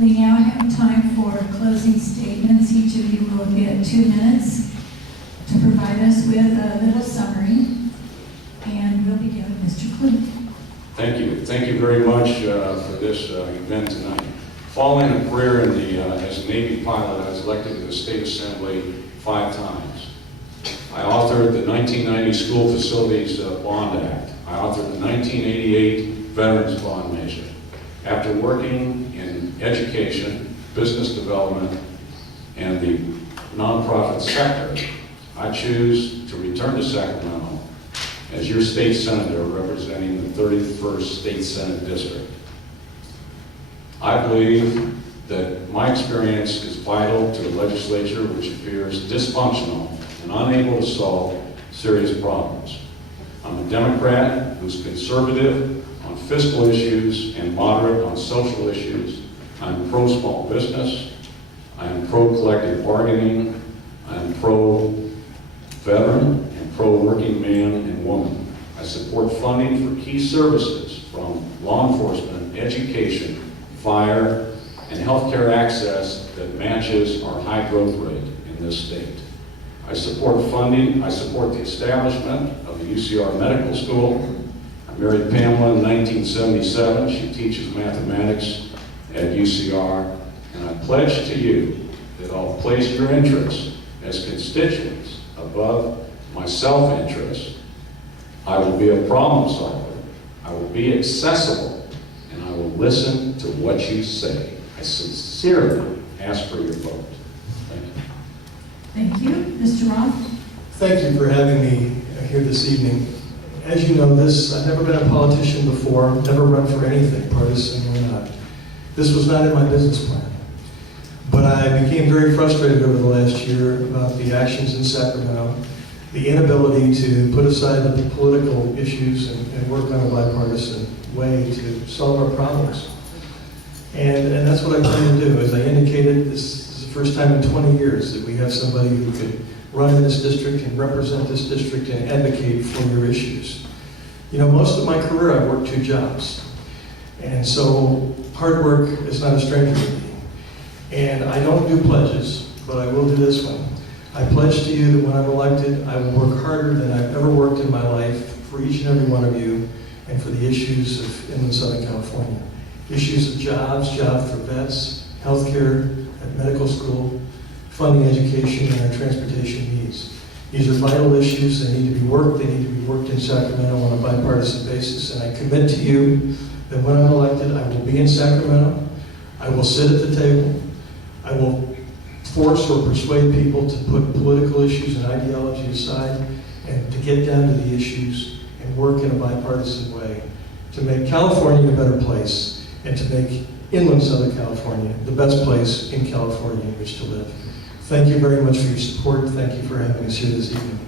We now have time for closing statements. Each of you will get 2 minutes to provide us with a little summary. And we'll begin with Mr. Clute. Thank you. Thank you very much for this event tonight. Following a career in the, as a Navy pilot, I was elected to the State Assembly 5 times. I authored the 1990 School Facilities Bond Act. I authored the 1988 Veterans Bond Measure. After working in education, business development, and the nonprofit sector, I choose to return to Sacramento as your state senator representing the 31st State Senate District. I believe that my experience is vital to a legislature which appears dysfunctional and unable to solve serious problems. I'm a Democrat who's conservative on fiscal issues and moderate on social issues. I'm pro-small business. I'm pro-collective bargaining. I'm pro-veteran and pro-working man and woman. I support funding for key services from law enforcement, education, fire, and healthcare access that matches our high growth rate in this state. I support funding. I support the establishment of the UCR Medical School. I married Pamela in 1977. She teaches mathematics at UCR. And I pledge to you that I'll place your interests as constituents above my self-interest. I will be a problem solver. I will be accessible. And I will listen to what you say. I sincerely ask for your vote. Thank you. Thank you. Mr. Roth? Thank you for having me here this evening. As you know, I've never been a politician before, never run for anything, partisan or not. This was not in my business plan. But I became very frustrated over the last year about the actions in Sacramento, the inability to put aside the political issues and work on a bipartisan way to solve our problems. And that's what I plan to do. As I indicated, this is the first time in 20 years that we have somebody who could run in this district and represent this district and advocate for your issues. You know, most of my career I've worked 2 jobs. And so hard work is not a stranger to me. And I don't do pledges, but I will do this one. I pledge to you that when I'm elected, I will work harder than I've ever worked in my life for each and every one of you and for the issues of inland Southern California. Issues of jobs for vets, healthcare, at medical school, funding education, and our transportation needs. These are vital issues. They need to be worked. They need to be worked in Sacramento on a bipartisan basis. And I commit to you that when I'm elected, I will be in Sacramento. I will sit at the table. I will force or persuade people to put political issues and ideology aside and to get down to the issues and work in a bipartisan way to make California a better place and to make inland Southern California the best place in California in which to live. Thank you very much for your support. Thank you for having us here this evening.